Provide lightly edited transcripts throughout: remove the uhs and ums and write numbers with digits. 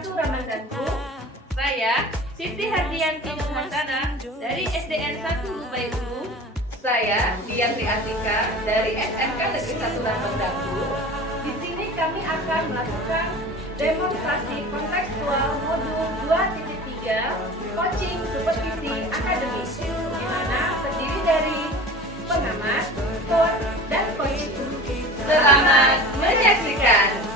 wabarakatuh Ramadanku. Saya Siti Hardianti Nurmasana dari SDN 1 Lubai Ulu. Saya Dianti Atika dari SMK Negeri 1 Ramadanku. Di sini kami akan melakukan demonstrasi kontekstual modul 2.3 coaching supervisi akademis, di mana terdiri dari pengamat, coach, dan coaching. Selamat menyaksikan.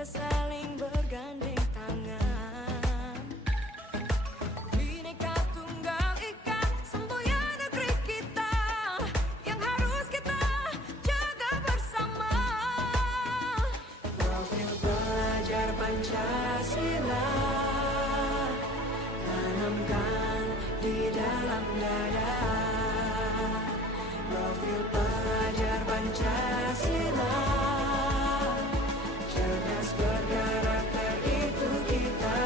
Saling bergandeng tangan, Bhinneka Tunggal Ika, semboyan negeri kita yang harus kita jaga bersama. Profil pelajar Pancasila tanamkan di dalam dada. Profil pelajar Pancasila berkarakter itu kita.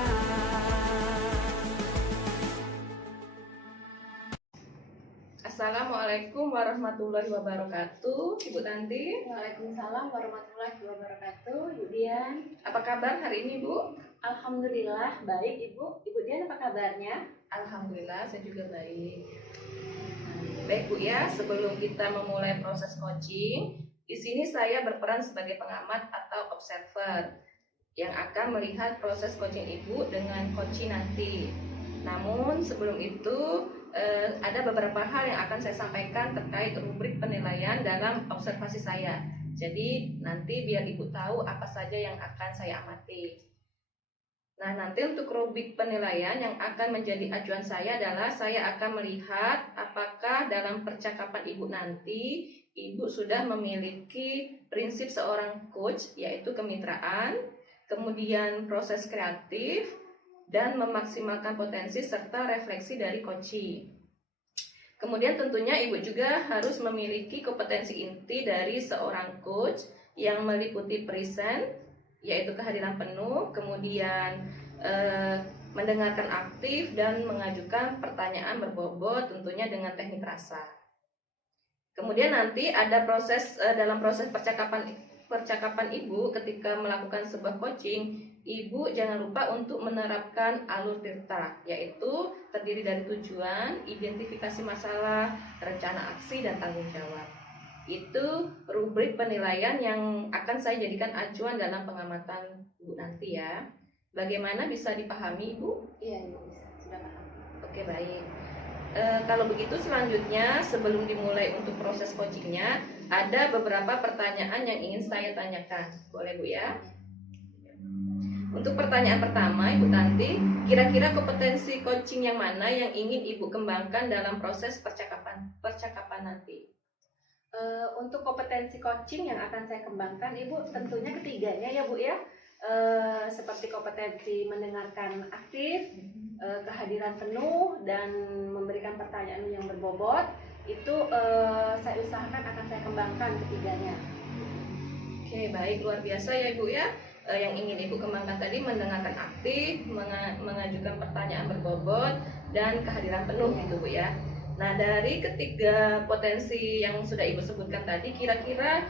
Assalamualaikum warahmatullahi wabarakatuh, Ibu Tanti. Waalaikumsalam warahmatullahi wabarakatuh, Ibu Dian. Apa kabar hari ini, Bu? Alhamdulillah baik, Ibu. Ibu Dian apa kabarnya? Alhamdulillah, saya juga baik. Baik, Bu ya, sebelum kita memulai proses coaching, di sini saya berperan sebagai pengamat atau observer yang akan melihat proses coaching Ibu dengan coaching nanti. Namun sebelum itu ada beberapa hal yang akan saya sampaikan terkait rubrik penilaian dalam observasi saya. Jadi nanti biar Ibu tahu apa saja yang akan saya amati. Nah, nanti untuk rubrik penilaian yang akan menjadi acuan saya adalah saya akan melihat apakah dalam percakapan Ibu nanti Ibu sudah memiliki prinsip seorang coach, yaitu kemitraan, kemudian proses kreatif, dan memaksimalkan potensi serta refleksi dari coaching. Kemudian tentunya Ibu juga harus memiliki kompetensi inti dari seorang coach yang meliputi present, yaitu kehadiran penuh, kemudian mendengarkan aktif dan mengajukan pertanyaan berbobot tentunya dengan teknik rasa. Kemudian nanti ada proses dalam proses percakapan Ibu ketika melakukan sebuah coaching, Ibu jangan lupa untuk menerapkan alur tirta, yaitu terdiri dari tujuan, identifikasi masalah, rencana aksi, dan tanggung jawab. Itu rubrik penilaian yang akan saya jadikan acuan dalam pengamatan Ibu nanti ya. Bagaimana, bisa dipahami, Ibu? Iya, Ibu, bisa. Sudah paham. Oke, baik. Kalau begitu selanjutnya sebelum dimulai untuk proses coachingnya, ada beberapa pertanyaan yang ingin saya tanyakan. Boleh, Bu ya? Untuk pertanyaan pertama, Ibu Tanti, kira-kira kompetensi coaching yang mana yang ingin Ibu kembangkan dalam proses percakapan nanti? Untuk kompetensi coaching yang akan saya kembangkan, Ibu, tentunya ketiganya ya, Bu ya. Seperti kompetensi mendengarkan aktif, kehadiran penuh, dan memberikan pertanyaan yang berbobot. Itu saya usahakan akan saya kembangkan ketiganya. Oke, baik, luar biasa ya Ibu ya. Yang ingin Ibu kembangkan tadi mendengarkan aktif, mengajukan pertanyaan berbobot, dan kehadiran penuh gitu Bu ya. Nah, dari ketiga potensi yang sudah Ibu sebutkan tadi, kira-kira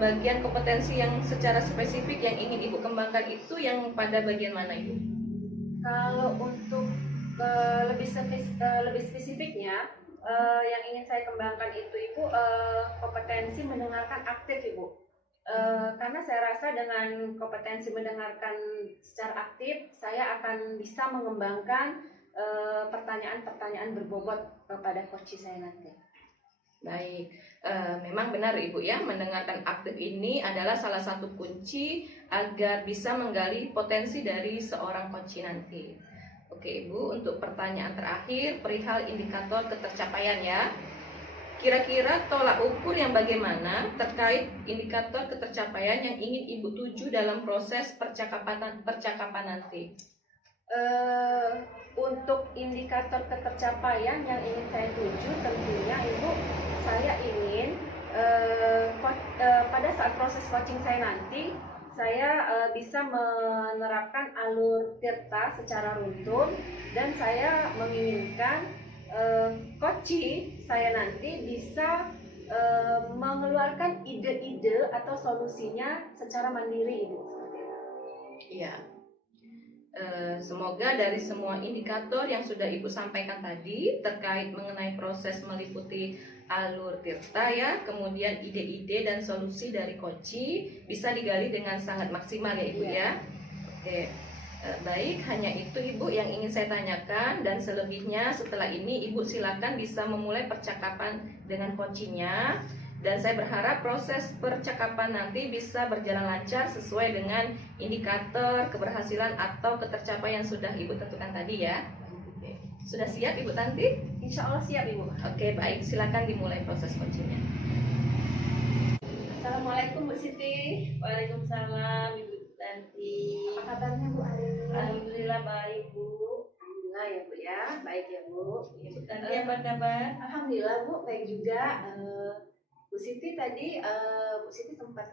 bagian kompetensi yang secara spesifik yang ingin Ibu kembangkan itu yang pada bagian mana, Ibu? Kalau untuk lebih spesifiknya, yang ingin saya kembangkan itu, Ibu, kompetensi mendengarkan aktif, Ibu. Karena saya rasa dengan kompetensi mendengarkan secara aktif, saya akan bisa mengembangkan pertanyaan-pertanyaan berbobot kepada coach saya nanti. Baik, memang benar Ibu ya, mendengarkan aktif ini adalah salah satu kunci agar bisa menggali potensi dari seorang coach nanti. Oke Ibu, untuk pertanyaan terakhir perihal indikator ketercapaian ya. Kira-kira tolak ukur yang bagaimana terkait indikator ketercapaian yang ingin Ibu tuju dalam proses percakapan nanti? Untuk indikator ketercapaian yang ingin saya tuju, tentunya Ibu, saya ingin pada saat proses coaching saya nanti, saya bisa menerapkan alur tirta secara runtun, dan saya menginginkan coaching saya nanti bisa mengeluarkan ide-ide atau solusinya secara mandiri, Ibu. Iya. Semoga dari semua indikator yang sudah Ibu sampaikan tadi terkait mengenai proses meliputi alur tirta ya, kemudian ide-ide dan solusi dari Koci bisa digali dengan sangat maksimal ya Ibu ya. Oke. Baik, hanya itu Ibu yang ingin saya tanyakan, dan selebihnya setelah ini Ibu silakan bisa memulai percakapan dengan Kocinya. Dan saya berharap proses percakapan nanti bisa berjalan lancar sesuai dengan indikator keberhasilan atau ketercapaian yang sudah Ibu tentukan tadi ya. Oke. Sudah siap Ibu Tanti? Insya Allah siap, Ibu. Oke, baik, silakan dimulai proses coachingnya. Assalamualaikum Bu Siti. Waalaikumsalam Ibu Tanti. Apa kabarnya Bu hari ini? Alhamdulillah baik Bu. Alhamdulillah ya Bu ya, baik ya Bu. Ibu Tanti apa kabar? Alhamdulillah Bu, baik juga. Bu Siti tadi, Bu Siti sempat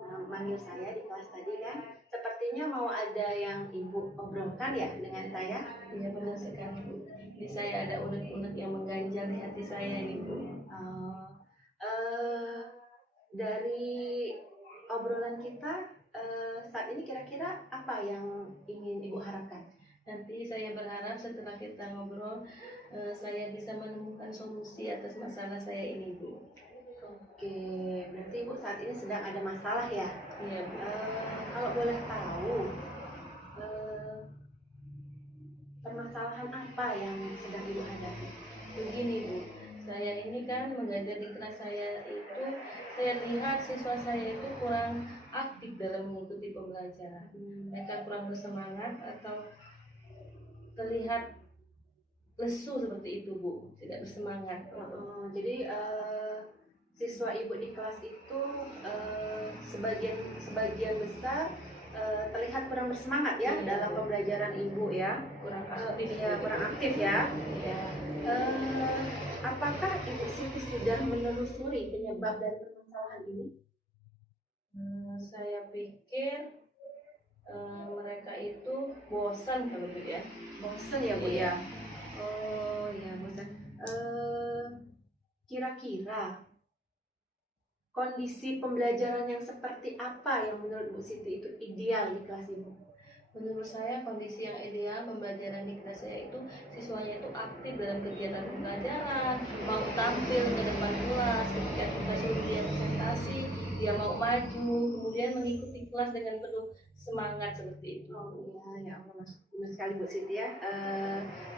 memanggil saya di kelas tadi kan. Sepertinya mau ada yang Ibu obrolkan ya dengan saya. Iya benar sekali Bu. Ini saya ada unek-unek yang mengganjal di hati saya nih Bu. Dari obrolan kita saat ini kira-kira apa yang ingin Ibu harapkan? Nanti saya berharap setelah kita ngobrol, saya bisa menemukan solusi atas masalah saya ini Bu. Oke, berarti Ibu saat ini sedang ada masalah ya? Iya Bu. Kalau boleh tahu, permasalahan apa yang sedang Ibu hadapi? Begini Bu, saya ini kan mengajar di kelas saya itu, saya lihat siswa saya itu kurang aktif dalam mengikuti pembelajaran. Mereka kurang bersemangat atau terlihat lesu seperti itu Bu, tidak bersemangat. Jadi siswa Ibu di kelas itu sebagian besar terlihat kurang bersemangat ya dalam pembelajaran Ibu ya, Kurang aktif kurang aktif ya. Ya. Apakah Ibu Siti sudah menelusuri penyebab dari permasalahan ini? Saya pikir mereka itu bosan kalau gitu ya. Bosan ya Bu ya? Oh ya bosan. Kira-kira kondisi pembelajaran yang seperti apa yang menurut Bu Siti itu ideal di kelas Ibu? Menurut saya kondisi yang ideal pembelajaran di kelas saya itu siswanya itu aktif dalam kegiatan pembelajaran, mau tampil ke depan kelas ketika kita suruh dia presentasi, dia mau maju, kemudian mengikuti kelas dengan penuh semangat seperti itu. Oh iya, ya Allah, benar sekali Bu Siti ya,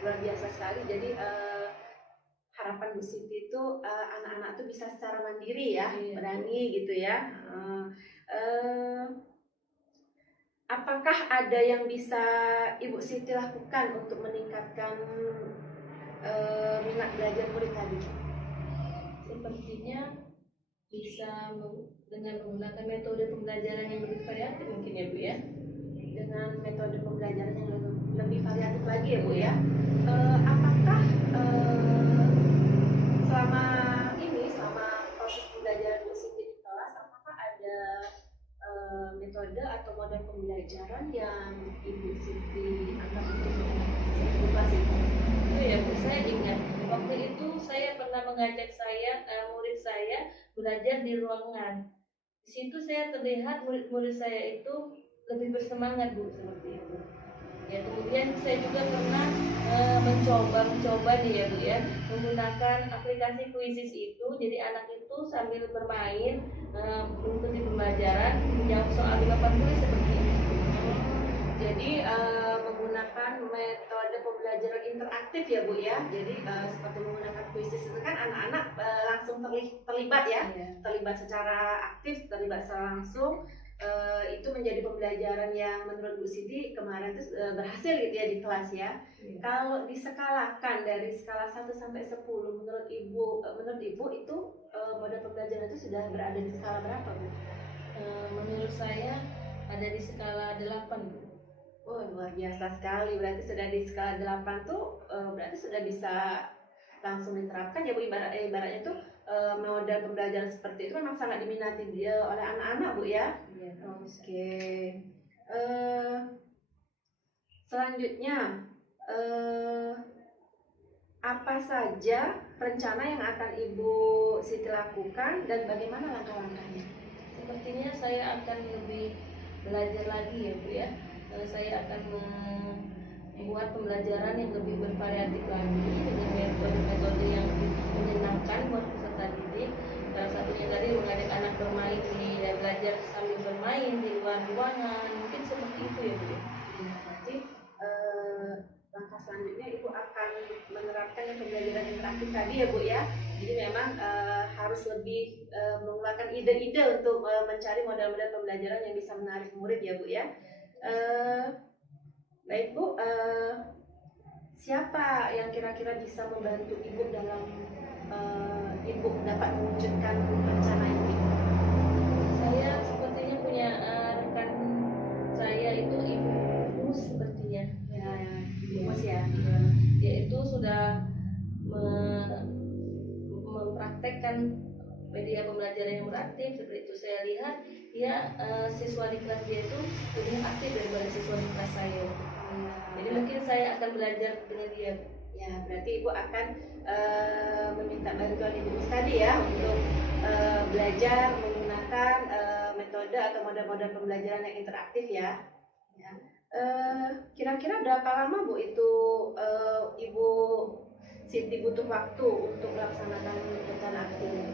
luar biasa sekali. Jadi harapan Bu Siti itu anak-anak tuh bisa secara mandiri ya, Iya. berani gitu ya. Apakah ada yang bisa Ibu Siti lakukan untuk meningkatkan minat belajar murid tadi? Sepertinya bisa dengan menggunakan metode pembelajaran yang lebih variatif mungkin ya Bu ya. Dengan metode pembelajaran yang lebih variatif lagi ya Bu ya. Apakah selama proses pembelajaran Bu Siti di kelas, apakah ada metode atau model pembelajaran yang Ibu Siti anggap untuk di kelas itu? Oh ya Bu, saya ingat waktu itu saya pernah mengajak murid saya belajar di ruangan. Di situ saya terlihat murid-murid saya itu lebih bersemangat Bu, seperti itu. Ya, kemudian saya juga pernah mencoba nih ya Bu ya, menggunakan aplikasi Quizzes itu. Jadi anak itu sambil bermain mengikuti pembelajaran, menjawab soal di papan tulis seperti itu. Jadi menggunakan metode pembelajaran interaktif ya Bu ya. Jadi seperti menggunakan Quizzes itu kan anak-anak langsung terlibat ya, Iya. terlibat secara aktif, terlibat secara langsung itu menjadi pembelajaran yang menurut Bu Siti kemarin itu berhasil gitu ya di kelas ya. Iya. Kalau diskalakan dari skala 1 sampai 10 menurut Ibu itu model pembelajaran itu sudah berada di skala berapa, Bu? Menurut saya ada di skala 8, Bu. Oh, luar biasa sekali. Berarti sudah di skala 8 tuh berarti sudah bisa langsung diterapkan ya Bu. Ibaratnya tuh model pembelajaran seperti itu memang sangat diminati oleh anak-anak, Bu ya. Iya. Oke. Selanjutnya apa saja rencana yang akan Ibu Siti lakukan dan bagaimana langkah-langkahnya? Sepertinya saya akan lebih belajar lagi ya Bu ya. Saya akan membuat pembelajaran yang lebih bervariatif lagi dengan metode-metode yang lebih menyenangkan buat peserta didik. Salah satunya tadi mengajak anak bermain dan belajar sambil bermain di luar ruangan, mungkin seperti itu ya Bu ya. Berarti langkah selanjutnya Ibu akan menerapkan yang pembelajaran interaktif tadi ya Bu ya. Jadi memang harus lebih mengeluarkan ide-ide untuk mencari model-model pembelajaran yang bisa menarik murid ya Bu ya. Baik Bu, siapa yang kira-kira bisa membantu Ibu dalam Ibu dapat mewujudkan rencana ini? Saya sepertinya punya rekan saya itu Ibu Mus sepertinya. Ya, Ibu Mus ya. Iya, dia itu sudah mempraktekkan media pembelajaran yang beraktif. Seperti itu saya lihat dia siswa di kelas dia itu lebih aktif daripada siswa di kelas saya. Jadi mungkin saya akan belajar dengan dia. Ya, berarti Ibu akan meminta bantuan Ibu Mus tadi ya untuk belajar menggunakan metode atau model-model pembelajaran yang interaktif ya. Kira-kira berapa lama Bu itu Ibu Siti butuh waktu untuk melaksanakan rencana aksi ini?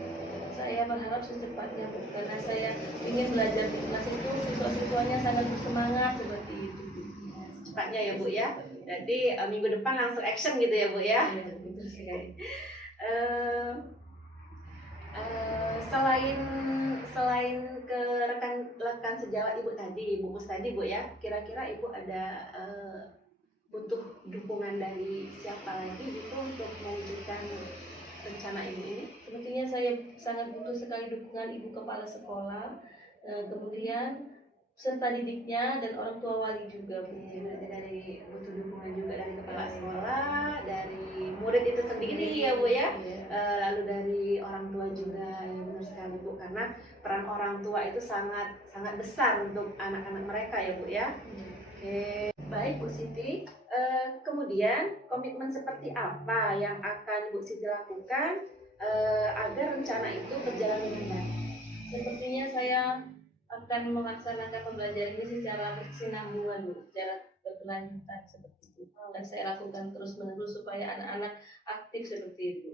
Saya berharap secepatnya Bu, karena saya ingin belajar di kelas itu siswa-siswanya sangat bersemangat seperti itu. Secepatnya ya Bu ya. Jadi minggu depan langsung action gitu ya Bu ya. Iya, betul sekali. Selain ke rekan sejawat Ibu tadi, Ibu Mus tadi Bu ya, kira-kira Ibu ada butuh dukungan dari siapa lagi gitu untuk mewujudkan rencana Ibu ini? Sepertinya saya sangat butuh sekali dukungan ibu kepala sekolah, kemudian peserta didiknya dan orang tua wali juga Bu. Berarti dari butuh dukungan juga dari kepala sekolah, dari murid itu sendiri ya Bu ya. Lalu dari orang tua juga, ya benar sekali Bu, karena peran orang tua itu sangat besar untuk anak-anak mereka ya Bu ya. Oke, baik Bu Siti. Kemudian komitmen seperti apa yang akan Bu Siti lakukan agar rencana itu berjalan dengan baik? Sepertinya saya akan melaksanakan pembelajaran ini secara berkesinambungan Bu, secara berkelanjutan seperti itu. Dan saya lakukan terus-menerus supaya anak-anak aktif seperti itu.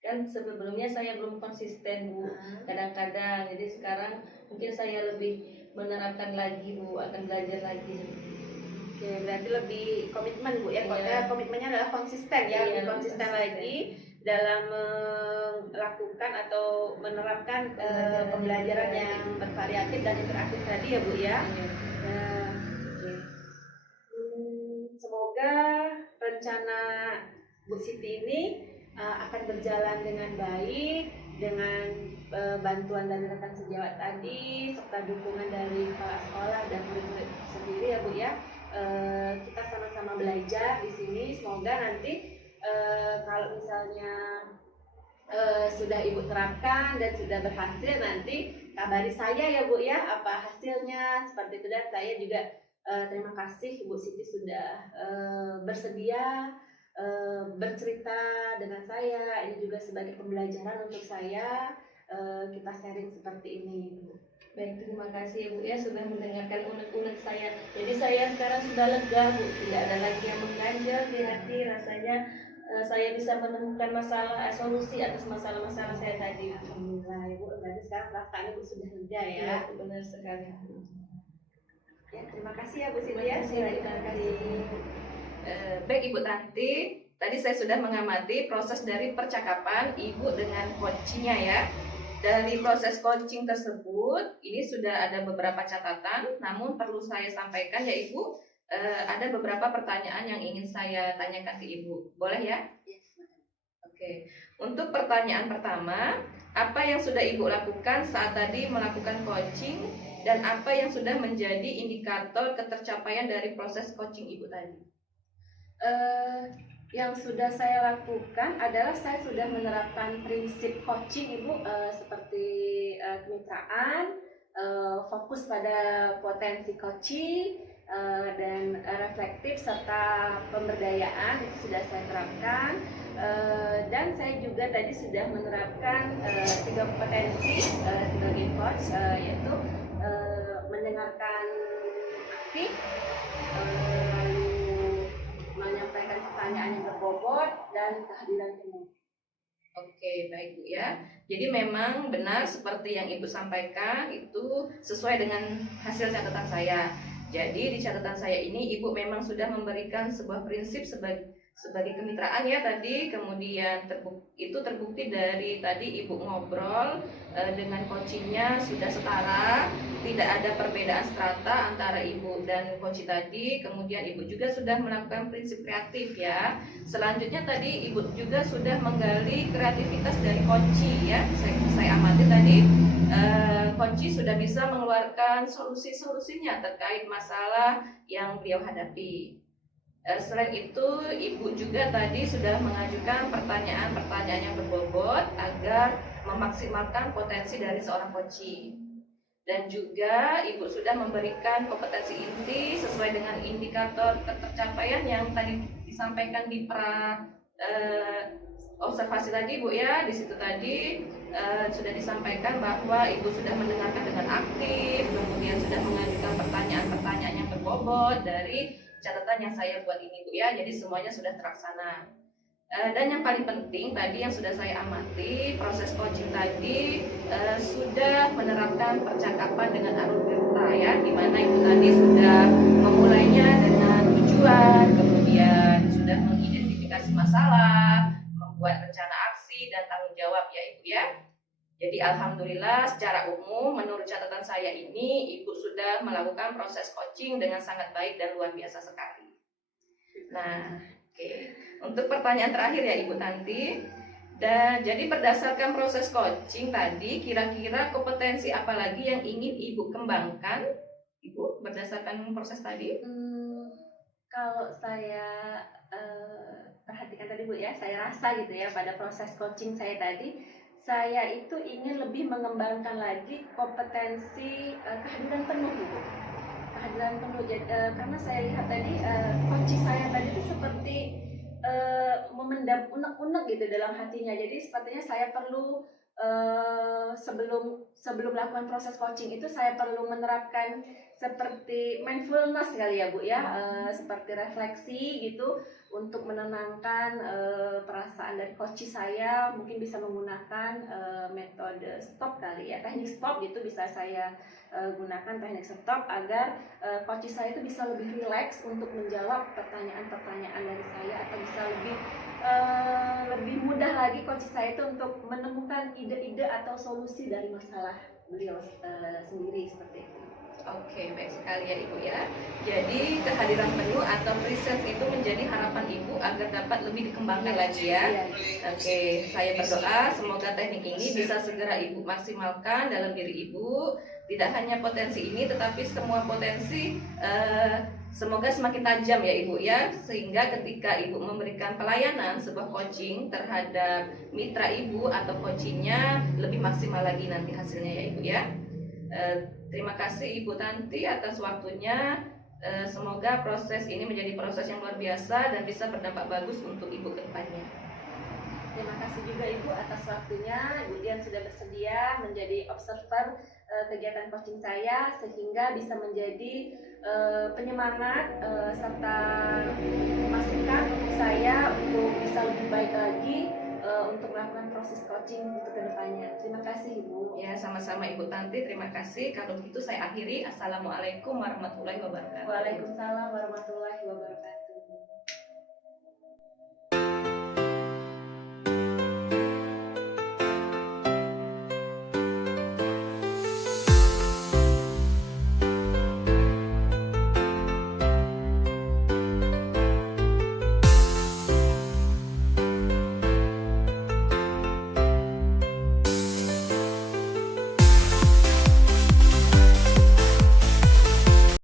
Kan sebelumnya saya belum konsisten Bu, kadang-kadang. Jadi sekarang mungkin saya lebih menerapkan lagi Bu, akan belajar lagi. Oke, berarti lebih komitmen Bu ya. Iya. Komitmennya adalah konsisten ya, Iya, lebih konsisten konsisten lagi dalam melakukan atau menerapkan pembelajaran yang bervariatif dan interaktif tadi ya Bu ya. Semoga rencana Bu Siti ini akan berjalan dengan baik dengan bantuan dari rekan sejawat tadi serta dukungan dari kepala sekolah dan murid-murid sendiri ya Bu ya. Kita sama-sama belajar di sini. Semoga nanti kalau misalnya sudah Ibu terapkan dan sudah berhasil, nanti kabari saya ya Bu ya apa hasilnya seperti itu. Dan saya juga terima kasih Bu Siti sudah bersedia bercerita dengan saya. Ini juga sebagai pembelajaran untuk saya, kita sharing seperti ini Bu. Baik, terima kasih Bu ya sudah mendengarkan unek-unek saya. Jadi saya sekarang sudah lega Bu, tidak ada lagi yang mengganjal di hati. Rasanya saya bisa menemukan solusi atas masalah-masalah saya tadi. Alhamdulillah Ibu, berarti sekarang perasaannya Bu sudah lega ya. Ya, benar sekali. Ya, terima kasih ya Bu Siti ya. Terima kasih. Baik Ibu Tanti, tadi saya sudah mengamati proses dari percakapan Ibu dengan coachnya ya. Dari proses coaching tersebut, ini sudah ada beberapa catatan, namun perlu saya sampaikan ya Ibu, ada beberapa pertanyaan yang ingin saya tanyakan ke Ibu. Boleh ya? Oke. Untuk pertanyaan pertama, apa yang sudah Ibu lakukan saat tadi melakukan coaching dan apa yang sudah menjadi indikator ketercapaian dari proses coaching Ibu tadi? Yang sudah saya lakukan adalah saya sudah menerapkan prinsip coaching Ibu, seperti kemitraan, fokus pada potensi coaching, dan reflektif serta pemberdayaan itu sudah saya terapkan. Dan saya juga tadi sudah menerapkan 3 kompetensi sebagai coach, yaitu mendengarkan aktif, lalu menyampaikan pertanyaan yang berbobot, dan kehadiran penuh. Oke, baik Bu ya. Jadi memang benar seperti yang Ibu sampaikan itu sesuai dengan hasil catatan saya. Jadi di catatan saya ini Ibu memang sudah memberikan sebuah prinsip sebagai kemitraan ya tadi, kemudian itu terbukti dari tadi Ibu ngobrol dengan coachingnya sudah setara, tidak ada perbedaan strata antara Ibu dan coach tadi. Kemudian Ibu juga sudah melakukan prinsip kreatif ya. Selanjutnya tadi Ibu juga sudah menggali kreativitas dari coach ya. Saya amati tadi coach sudah bisa mengeluarkan solusi-solusinya terkait masalah yang beliau hadapi. Selain itu, Ibu juga tadi sudah mengajukan pertanyaan-pertanyaan yang berbobot agar memaksimalkan potensi dari seorang coach. Dan juga Ibu sudah memberikan kompetensi inti sesuai dengan indikator ketercapaian yang tadi disampaikan di observasi tadi Bu ya. Di situ tadi sudah disampaikan bahwa Ibu sudah mendengarkan dengan aktif, kemudian sudah mengajukan pertanyaan-pertanyaan yang berbobot dari catatan yang saya buat ini Bu ya. Jadi semuanya sudah terlaksana. Dan yang paling penting tadi yang sudah saya amati, proses coaching tadi sudah menerapkan percakapan dengan alur cerita ya, di mana Ibu tadi sudah memulainya dengan tujuan, kemudian sudah mengidentifikasi masalah, membuat rencana aksi dan tanggung jawab ya Ibu ya. Jadi alhamdulillah secara umum menurut catatan saya ini Ibu sudah melakukan proses coaching dengan sangat baik dan luar biasa sekali. Nah, oke. Untuk pertanyaan terakhir ya Ibu Tanti. Dan jadi berdasarkan proses coaching tadi, kira-kira kompetensi apa lagi yang ingin Ibu kembangkan? Ibu berdasarkan proses tadi? Kalau saya perhatikan tadi Bu ya, saya rasa gitu ya pada proses coaching saya tadi, saya itu ingin lebih mengembangkan lagi kompetensi kehadiran penuh gitu. Kehadiran penuh, karena saya lihat tadi coaching saya tadi itu seperti memendam unek-unek gitu dalam hatinya. Jadi sepertinya saya perlu sebelum melakukan proses coaching itu saya perlu menerapkan seperti mindfulness kali ya Bu ya, seperti refleksi gitu untuk menenangkan perasaan dari coach saya. Mungkin bisa menggunakan metode stop kali ya, teknik stop gitu bisa saya gunakan teknik stop agar coach saya itu bisa lebih rileks untuk menjawab pertanyaan-pertanyaan dari saya, atau bisa lebih mudah lagi coach saya itu untuk menemukan ide-ide atau solusi dari masalah beliau sendiri seperti itu. Oke, baik sekali ya Ibu ya. Jadi kehadiran penuh atau presence itu menjadi harapan Ibu agar dapat lebih dikembangkan lagi ya. Oke, saya berdoa semoga teknik ini bisa segera Ibu maksimalkan dalam diri Ibu. Tidak hanya potensi ini, tetapi semua potensi semoga semakin tajam ya Ibu ya. Sehingga ketika Ibu memberikan pelayanan sebuah coaching terhadap mitra Ibu atau coachingnya lebih maksimal lagi nanti hasilnya ya Ibu ya. Terima kasih Ibu Tanti atas waktunya. Semoga proses ini menjadi proses yang luar biasa dan bisa berdampak bagus untuk Ibu ke depannya. Terima kasih juga Ibu atas waktunya. Ibu Dian sudah bersedia menjadi observer kegiatan coaching saya, sehingga bisa menjadi penyemangat serta masukan untuk saya untuk bisa lebih baik lagi untuk melakukan proses coaching untuk kedepannya. Terima kasih Ibu. Ya, sama-sama Ibu Tanti, terima kasih. Kalau begitu saya akhiri. Assalamualaikum warahmatullahi wabarakatuh. Waalaikumsalam warahmatullahi wabarakatuh.